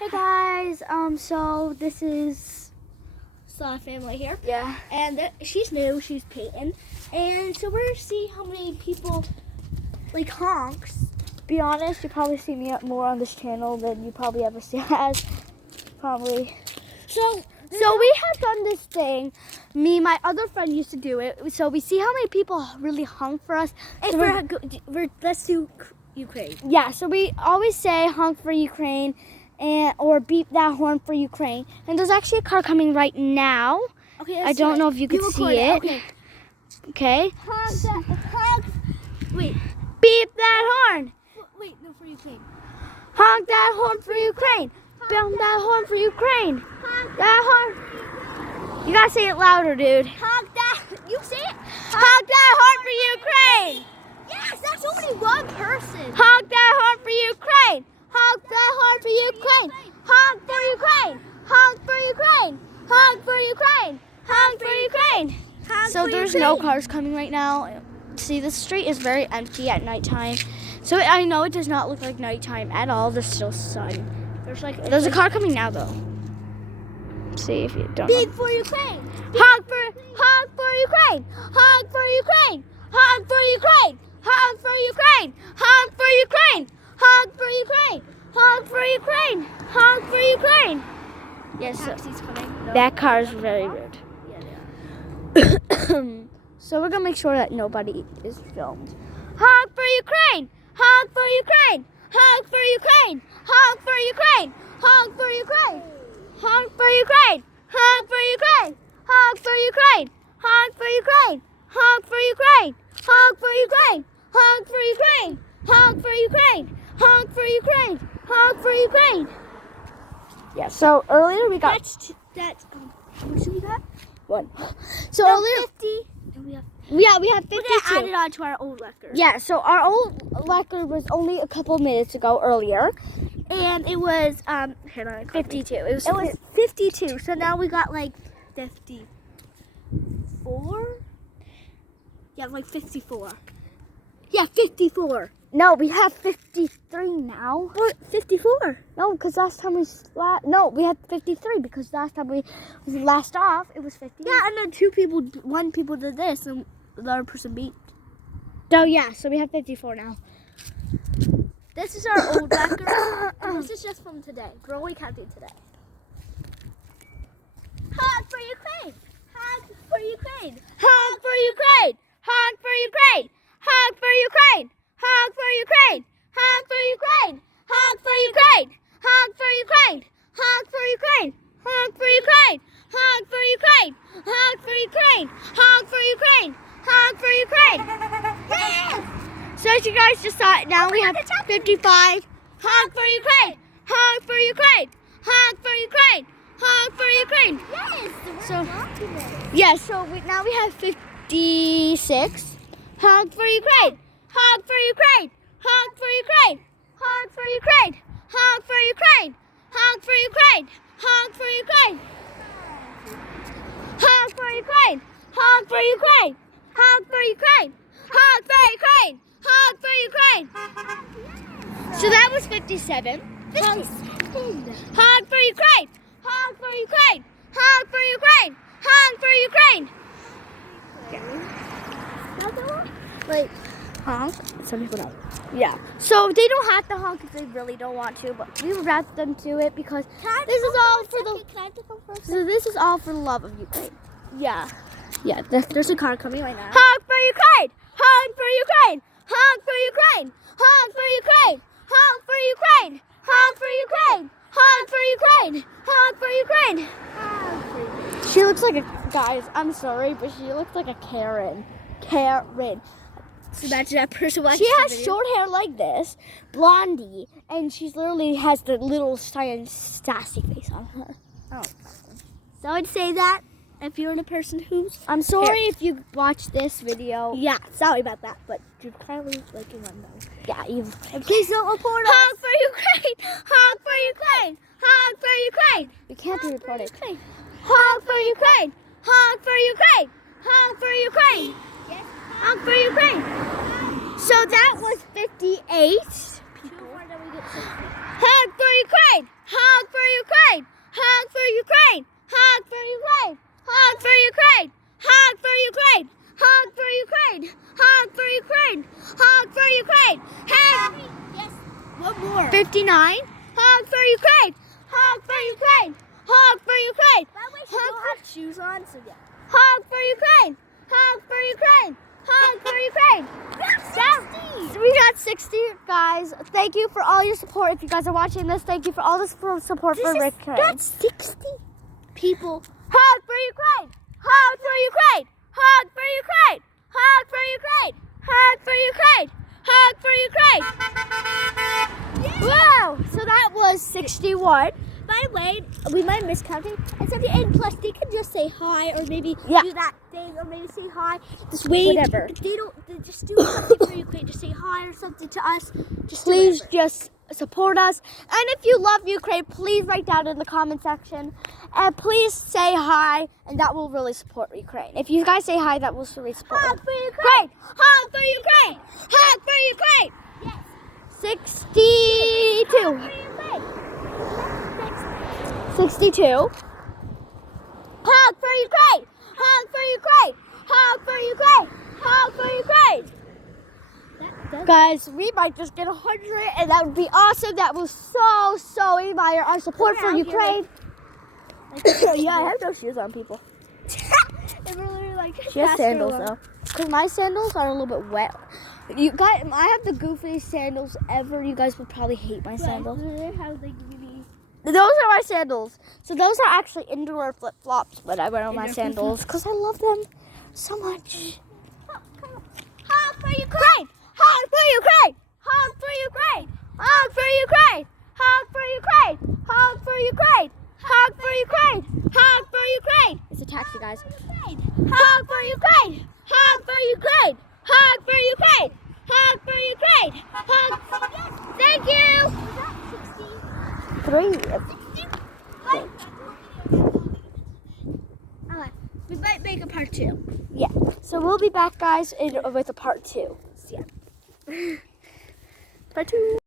Hey guys, so this is Saw family here. yeah. And she's new, she's Peyton. And so we're gonna see how many people like honks. Be honest, you probably see me more on this channel than you probably ever see us. Probably. So we have done this thing. Me and my other friend used to do it. So we see how many people really honk for us. if So let's do Ukraine. yeah, so we always say honk for Ukraine or beep that horn for Ukraine. And there's actually a car coming right now. Okay, I don't know if you can see it. Okay. Okay. Honk. Wait, Beep that horn. wait, no, for Ukraine. Honk that horn for Ukraine. Bound that horn for Ukraine. That horn. You gotta say it louder, dude. Honk that. You say it. Honk that horn for Ukraine. Yes, that's only one person. Honk that horn for Ukraine. Honk that horn for Ukraine. Honk for Ukraine. Honk for Ukraine. Honk for Ukraine. Honk for Ukraine. Honk So for there's Ukraine. no cars coming right now. See, the street is very empty at nighttime. So I know it does not look like nighttime at all. There's still sun. There's a car coming now though. See if you don't. Beep for Ukraine. Honk for Ukraine. Honk for Ukraine. Honk for Ukraine. Honk for Ukraine. Honk for Ukraine. Honk for Ukraine. Honk for Ukraine. Honk for Ukraine. Yes, Taxi's coming. No. that car is very rude. Yeah, So we're gonna make sure that nobody is filmed. Honk for Ukraine! Honk for Ukraine! Honk for Ukraine! Honk for Ukraine! Honk for Ukraine! Honk for Ukraine! Honk for Ukraine! Honk for Ukraine! Honk for Ukraine! Honk for Ukraine! Honk for Ukraine! Honk for Ukraine! Honk for Ukraine! Honk for Ukraine! Honk for Ukraine! Yeah, so earlier we got that's how much do we got? one. So earlier 50. And we have. we have We're 52. gonna add it on to our old record. Yeah, so our old record was only a couple minutes ago earlier. And it was hold on, 52. It was 52. So now we got like 54. Yeah, like 54. Yeah, 54. no, we have 53 now. What? 54. No, because last time we we had 53 because last time we was last off, it was 50. Yeah, and then one people did this, and the other person beat. So yeah, so we have 54 now. This is our old record. And this is just from today. We're only counting today. Honk for Ukraine! Honk for Ukraine! Honk for Ukraine! Honk for Ukraine! Honk for Ukraine! Honk for Ukraine! Honk for Ukraine! Honk for Ukraine! Honk for Ukraine! Honk for Ukraine! Honk for Ukraine! Honk for Ukraine! Honk for Ukraine! Honk for Ukraine! Honk for Ukraine! So as you guys just saw it, now we have 55. Honk for Ukraine! Honk for Ukraine! Honk for Ukraine! Honk for Ukraine! Yes! So- so now we have 56. Honk for Ukraine! Honk for Ukraine! Honk for Ukraine! Honk for Ukraine! Honk for Ukraine! Honk for Ukraine! Honk for Ukraine! Honk for Ukraine! Honk for Ukraine! Honk for Ukraine! Honk for Ukraine! Honk for Ukraine! So that was 57. Honk for Ukraine! Honk for Ukraine! Honk for Ukraine! Honk for Ukraine! Like, Honk? Some people don't. Yeah. So they don't have to honk if they really don't want to, but we would rather them do it because this is all for the. So this is all for the love of Ukraine. yeah. Yeah. There's a car coming right now. Honk for Ukraine! Honk for Ukraine! Honk for Ukraine! Honk for Ukraine! Honk for Ukraine! Honk for Ukraine! Honk for Ukraine! Honk for Ukraine! She looks like a guys. I'm sorry, but she looks like a Karen. Karen. So imagine that person watching She the has video. short hair like this, blondie, and she literally has the little sassy face on her. Oh. So I'd say that if you're a person who's I'm sorry if you watch this video. yeah, sorry about that, but you're probably like in one though. Yeah, you. And please don't report us. Honk for Ukraine! Honk for Ukraine! Honk for Ukraine! You can't be reported. Honk for Ukraine! Honk for Ukraine! Honk for Ukraine! Yes. Honk for Ukraine! So that was 58. Too hard that we get 60. Honk for Ukraine! Honk for for Ukraine! Honk for Ukraine! Honk for Ukraine! Honk for Ukraine! Honk for Ukraine! Honk for Ukraine! Honk for Ukraine! Honk! Yes. One more. 59. Honk for Ukraine! Honk for Ukraine! Honk for Ukraine! By the way, she don't have shoes on, so yeah. Honk for Ukraine! Honk for Ukraine! Honk for Ukraine! That's We got 60, guys. Thank you for all your support. If you guys are watching this, thank you for all the support for Rick. That's 60 people. Honk for Ukraine! Honk for Ukraine! Honk for Ukraine! Honk for Ukraine! Honk for Ukraine! Honk for Ukraine! Wow! So that was 61. By the way, we might miss counting. And plus, they can just say hi, or maybe Yeah. do that thing, or maybe say hi. Just wave. Whatever. They just do something for Ukraine. Just say hi or something to us. Just do Please whatever. just support us. And if you love Ukraine, please write down in the comment section. And please say hi, and that will really support Ukraine. If you guys say hi, that will really support Honk for Ukraine! Honk for Ukraine! Honk for Ukraine! Yes. 62. For Ukraine. 62. Honk for Ukraine! Honk for Ukraine! Honk for Ukraine! Honk for Ukraine! Guys, we might just get 100, and that would be awesome. That will so admire our support for Come here, Ukraine. Yeah, I have no shoes on, people. It really like. She has faster sandals one. though, because my sandals are a little bit wet. You guys, I have the goofiest sandals ever. You guys would probably hate my sandals. How they give me. Those are my sandals. So those are actually indoor flip flops, but I wear on my Indoor sandals because I love them so much. Honk for Ukraine. Honk for Ukraine! Honk for Ukraine! Honk for Ukraine! Honk for Ukraine! Honk for Ukraine! Honk for Ukraine! Honk for Ukraine! It's a taxi, guys. Honk for Ukraine! Honk for Ukraine! Honk for Ukraine! Honk for Ukraine! Honk! Thank you! 3. We might make a part 2. Yeah. So we'll be back, guys, with a part 2. Yeah. Part 2.